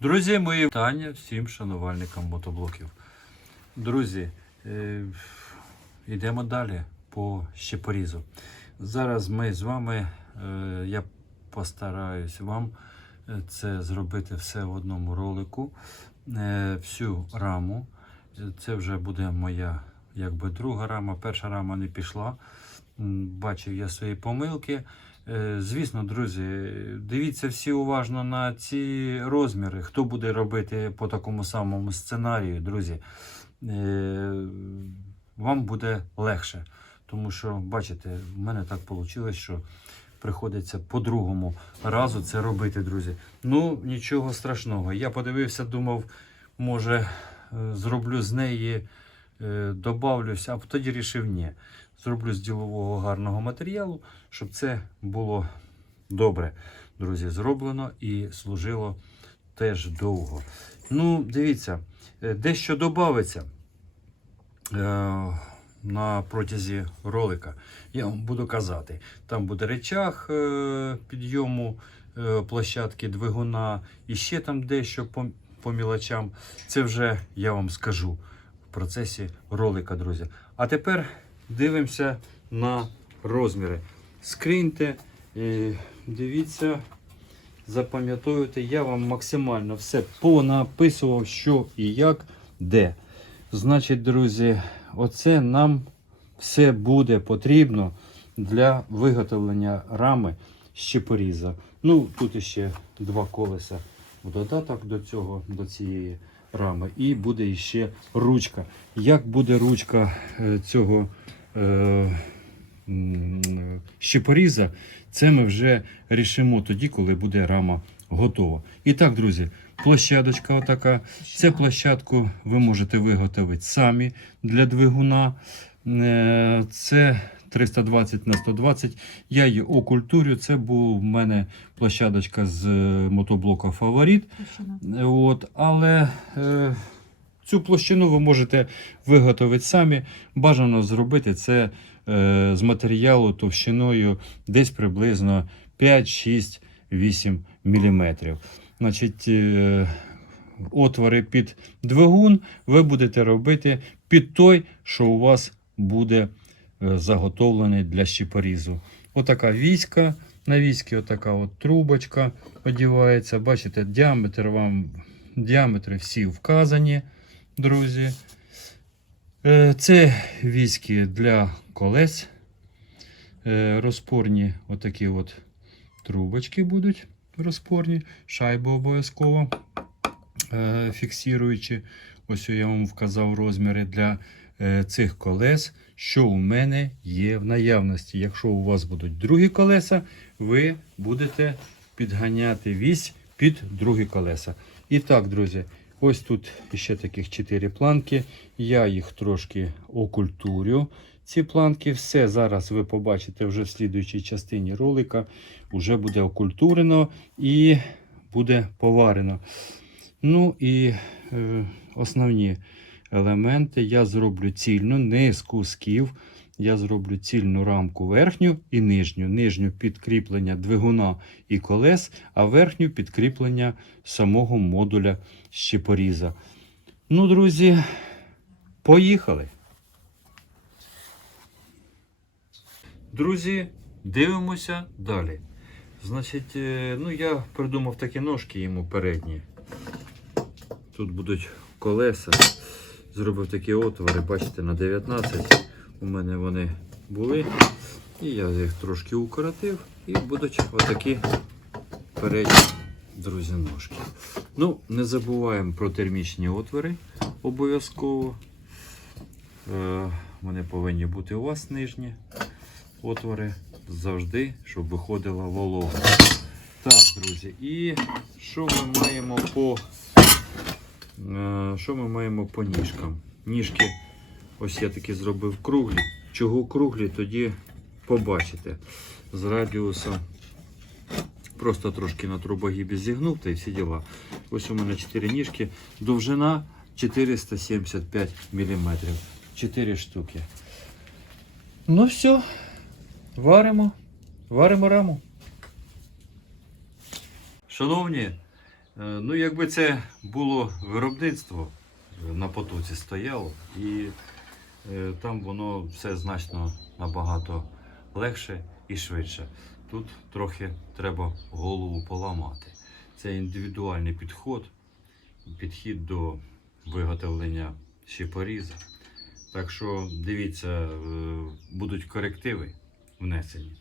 Друзі, мої вітання всім шанувальникам мотоблоків. Друзі, е, йдемо далі по щепорізу. Зараз ми з вами, е, я постараюсь вам е, це зробити все в одному ролику. Всю раму. Це вже буде моя якби друга рама. Перша рама не пішла. Бачив я свої помилки. Е, Звісно, друзі, дивіться всі уважно на ці розміри. Хто буде робити по такому самому сценарію, друзі, е, вам буде легше. Тому що, бачите, в мене так вийшло, що приходиться по другому разу це робити, друзі. Ну, нічого страшного. Я подивився, думав, може, е, зроблю з неї, е, а тоді рішив ні. Зроблю з ділового гарного матеріалу, щоб це було добре, друзі, зроблено і служило теж довго. Ну, дивіться, е, дещо додається е, на протязі ролика. Я вам буду казати. Там буде речах е, підйому площадки двигуна і ще там дещо по, по мілочам. Це вже я вам скажу в процесі ролика, друзі. А тепер дивимося на розміри. Скриньте, е, дивіться, запам'ятовуйте. Я вам максимально все понаписував, що і як, де. Значить, друзі, оце нам все буде потрібно для виготовлення рами щепоріза. Ну, тут ще два колеса в додаток до цього, до цієї рами. І буде ще ручка. Як буде ручка е, цього е, щепоріза, це ми вже рішимо тоді, коли буде рама готова. І так, друзі, площадочка отака. Цю площадку ви можете виготовити самі для двигуна. Е, Це 320 на 120. Я її окультурю. Це був в мене площадочка з е, мотоблока Фаворит. Е, От, але е, цю площину ви можете виготовити самі. Бажано зробити це е, з матеріалу товщиною десь приблизно 5, 6, 8 мм. Значить, е, отвори під двигун ви будете робити під той, що у вас буде заготовлений для щепорізу. Отака віська. На віськи отака от трубочка одівається. Бачите, діаметр вам діаметри всі вказані, друзі. Е, Це віськи для колес. Е, Розпорні отакі от трубочки будуть розпорні, шайби обов'язково е, фіксуючи. Ось я вам вказав розміри для е, цих колес, що у мене є в наявності. Якщо у вас будуть другі колеса, ви будете підганяти вісь під другі колеса. І так, друзі, ось тут ще таких 4 планки. Я їх трошки окультурю. Ці планки, все зараз ви побачите вже в слідуючій частині ролика. Вже буде окультурено і буде поварено. Ну і е, основні елементи я зроблю цільну, не з кусків. Я зроблю цільну рамку верхню і нижню. Нижню підкріплення двигуна і колес, а верхню підкріплення самого модуля щепоріза. Ну, друзі, поїхали. Друзі, дивимося далі. Значить, е, ну я придумав такі ножки йому передні. Тут будуть колеса. Зробив такі отвори, бачите, на 19. У мене вони були. І я їх трошки укоротив. І будуть отакі передні, друзі, ножки. Ну, не забуваємо про термічні отвори обов'язково. Е, вони повинні бути у вас нижні отвори завжди, щоб виходила волога. Так, друзі, і що ми маємо по Е, Що ми маємо по ніжкам? Ніжки, ось я таки зробив круглі. Чого круглі, тоді побачите. З радіусом просто трошки на трубогібі зігнув та і всі діла. Ось у мене 4 ніжки. Довжина 475 мм. 4 штуки. Ну все, варимо. Варимо раму. Шановні, Ну, якби це було виробництво, е, на потоці стояло, і е, там воно все значно набагато легше і швидше. Тут трохи треба голову поламати. Це індивідуальний підход, підхід до виготовлення щепоріза. Так що дивіться, е, будуть корективи внесені.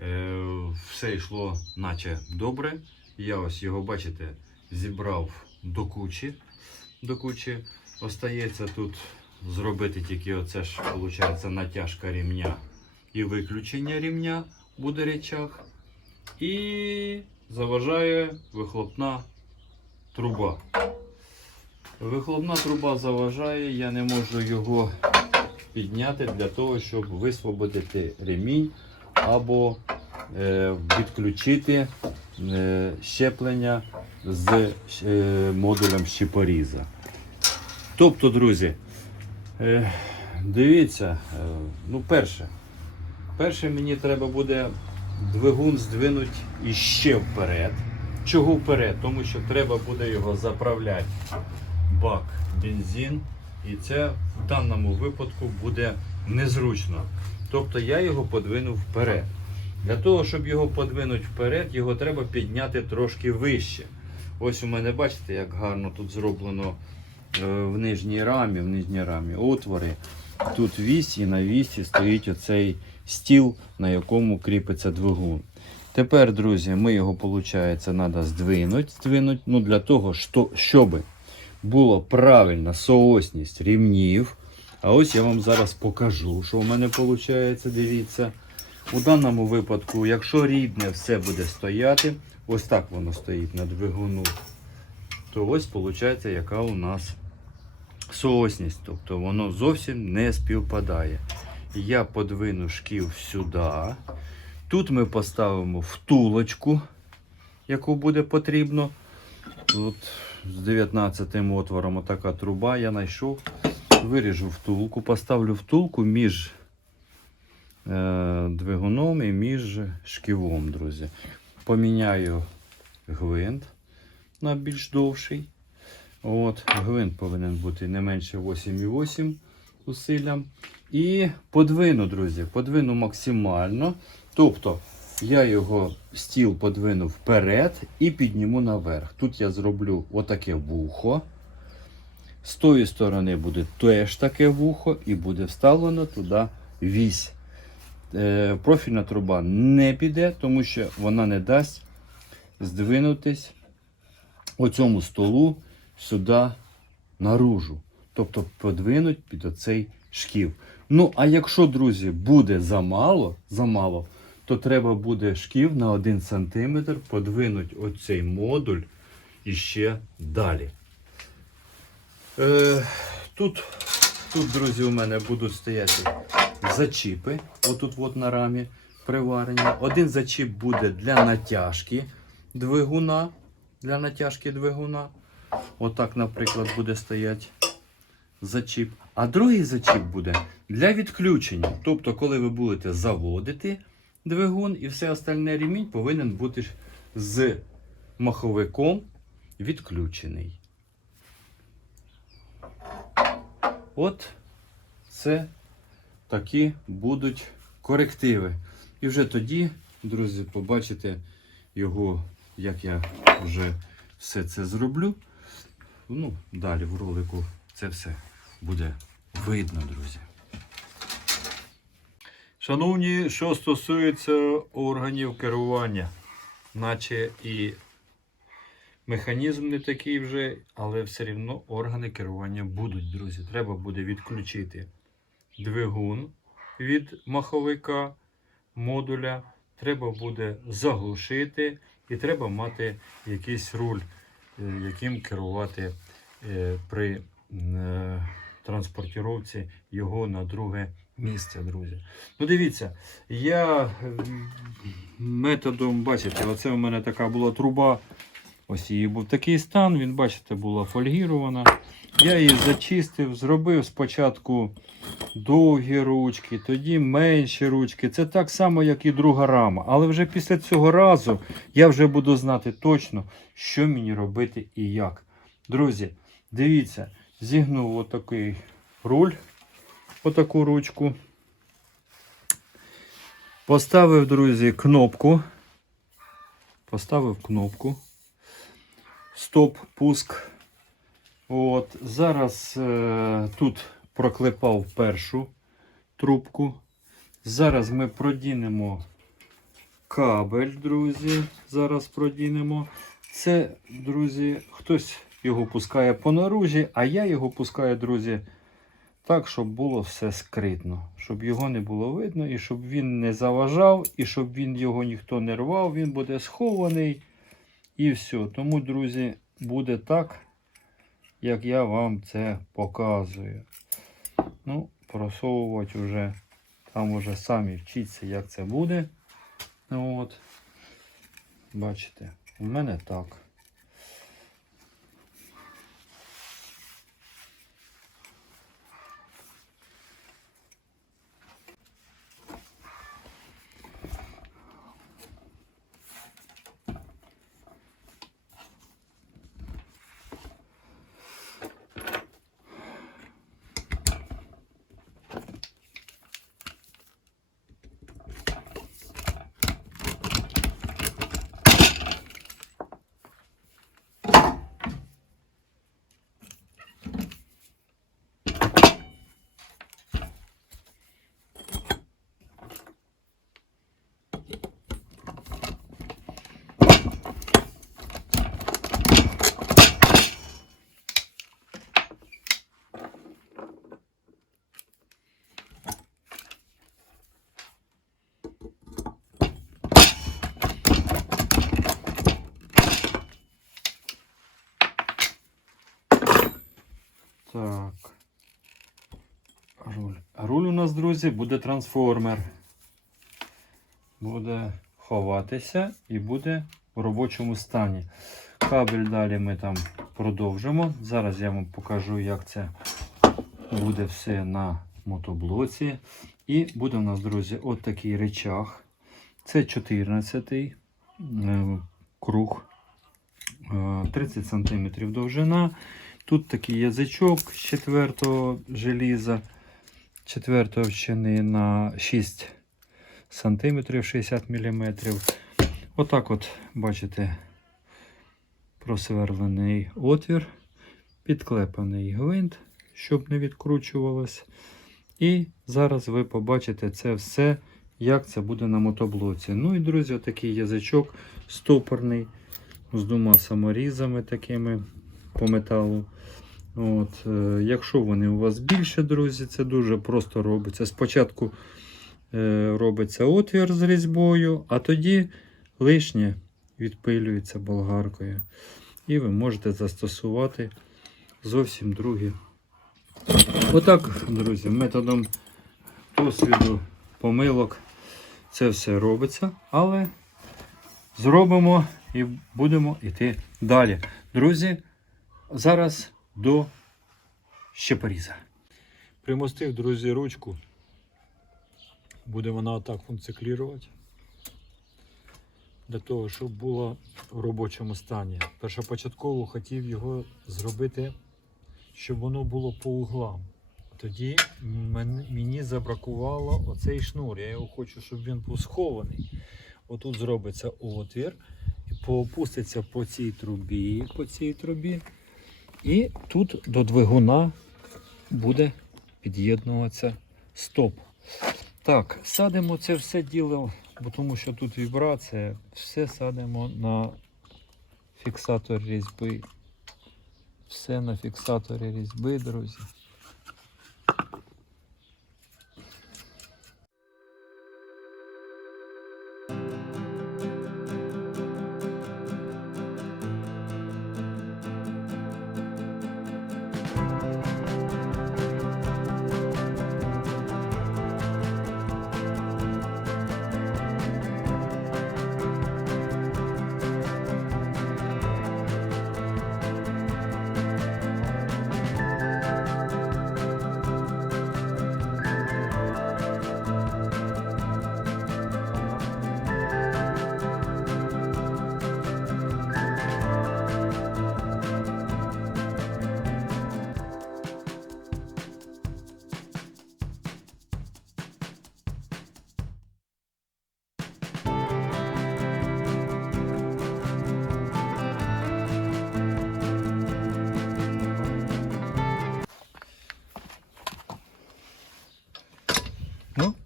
Е, Все йшло наче добре. Я ось його, бачите, зібрав до кучі. До кучі. Остається тут зробити тільки оце ж, виходить, натяжка рівня і виключення рівня буде речах. І заважає вихлопна труба. Вихлопна труба заважає, я не можу його підняти для того, щоб висвободити ремінь або відключити е, щеплення з е, модулем щепоріза. Тобто, друзі, е, дивіться, е, ну перше, перше мені треба буде двигун здвинути іще вперед. Чого вперед? Тому що треба буде його заправляти бак бензин, і це в даному випадку буде незручно. Тобто я його подвинув вперед. Для того, щоб його подвинути вперед, його треба підняти трошки вище. Ось у мене бачите, як гарно тут зроблено е, в нижній рамі, в нижній рамі отвори. Тут вісь і на вісі стоїть оцей стіл, на якому кріпиться двигун. Тепер, друзі, ми його, виходить, треба здвинути, здвинути ну, для того, що, щоб була правильна соосність рівнів. А ось я вам зараз покажу, що в мене виходить. Дивіться. У даному випадку, якщо рідне все буде стояти, ось так воно стоїть на двигуну, то ось виходить, яка у нас соосність. Тобто воно зовсім не співпадає. Я подвину шків сюди. Тут ми поставимо втулочку, яку буде потрібно. Тут з 19 отвором отака труба я знайшов. Виріжу втулку, поставлю втулку між двигуном і між шківом, друзі. Поміняю гвинт на більш довший. От, гвинт повинен бути не менше 8,8 усиллям. І подвину, друзі, подвину максимально. Тобто я його стіл подвину вперед і підніму наверх. Тут я зроблю отаке вухо. З тої сторони буде теж таке вухо, і буде вставлено туди вісь. Е, профільна труба не піде, тому що вона не дасть здвинутись оцьому столу сюди наружу. Тобто подвинуть під оцей шків. Ну, а якщо, друзі, буде замало, замало, то треба буде шків на 1 см подвинути оцей модуль іще далі. Е, тут, тут, друзі, у мене будуть стояти зачіпи. Отут от на рамі приварені. Один зачіп буде для натяжки двигуна. Для натяжки двигуна. Отак, наприклад, буде стояти зачіп. А другий зачіп буде для відключення. Тобто, коли ви будете заводити двигун і все остальне ремінь повинен бути з маховиком відключений. От це такі будуть корективи. І вже тоді, друзі, побачите його, як я вже все це зроблю. Ну, далі в ролику це все буде видно, друзі. Шановні, що стосується органів керування, наче і механізм не такий вже, але все рівно органи керування будуть, друзі. Треба буде відключити двигун від маховика модуля. Треба буде заглушити і треба мати якийсь руль, е, яким керувати е, при е, транспортіровці його на друге місце, друзі. Ну, дивіться, я методом, бачите, оце у мене така була труба Ось її був такий стан, він, бачите, була фольгірована. Я її зачистив, зробив спочатку довгі ручки, тоді менші ручки. Це так само, як і друга рама. Але вже після цього разу я вже буду знати точно, що мені робити і як. Друзі, дивіться, зігнув отакий руль, отаку ручку. Поставив, друзі, кнопку. Поставив кнопку. Стоп, пуск. От, Зараз е, тут проклепав першу трубку. Зараз ми продінемо кабель, друзі. Зараз продінемо. Це, друзі, хтось його пускає по наружі, а я його пускаю, друзі, так, щоб було все скритно. Щоб його не було видно, і щоб він не заважав, і щоб він його ніхто не рвав, він буде схований. І все. Тому, друзі, буде так, як я вам це показую. Ну, просовувати вже, там вже самі вчіться, як це буде. Ну, От. Бачите, у мене так. Так. Руль. А руль у нас, друзі, буде трансформер. Буде ховатися і буде в робочому стані. Кабель далі ми там продовжимо. Зараз я вам покажу, як це буде все на мотоблоці. І буде у нас, друзі, от такий речах. Це 14-й е, круг. е, 30 см довжина. Тут такий язичок з четвертого желіза, четвертої овчини на 6 см 60 мм. Отак от, бачите, просверлений отвір, підклепаний гвинт, щоб не відкручувалось. І зараз ви побачите це все, як це буде на мотоблоці. Ну і, друзі, отакий язичок стопорний з двома саморізами такими по металу. От, е, Якщо вони у вас більше, друзі, це дуже просто робиться. Спочатку е, робиться отвір з різьбою, а тоді лишнє відпилюється болгаркою. І ви можете застосувати зовсім другі. Отак, друзі, методом досвіду помилок це все робиться, але зробимо і будемо йти далі. Друзі, зараз до щепоріза. Примостив, друзі, ручку. Буде вона отак функціонувати. Для того, щоб було в робочому стані. Першопочатково хотів його зробити, щоб воно було по углам. Тоді мені забракувало оцей шнур. Я його хочу, щоб він був схований. Отут зробиться отвір, і попуститься по цій трубі, по цій трубі. І тут до двигуна буде під'єднуватися стоп. Так, садимо це все діло, бо тому що тут вібрація, все садимо на фіксатор різьби. Все на фіксаторі різьби, друзі.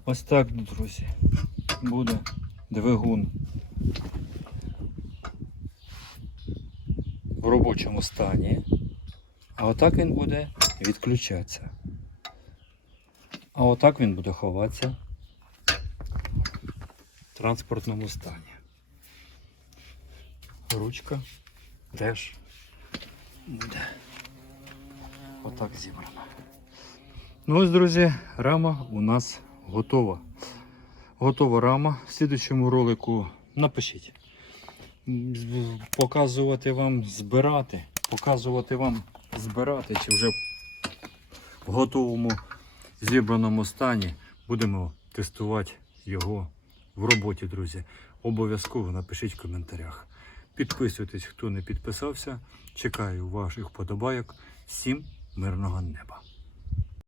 Ось так, друзі, буде двигун в робочому стані. А отак він буде відключатися. А отак він буде ховатися в транспортному стані. Ручка теж буде отак зібрана. Ну ось, друзі, рама у нас готова. Готова рама. В слідчому ролику напишіть. Показувати вам збирати. Показувати вам збирати чи вже в готовому зібраному стані будемо тестувати його в роботі, друзі. Обов'язково напишіть в коментарях. Підписуйтесь, хто не підписався. Чекаю ваших вподобайок. Всім мирного неба!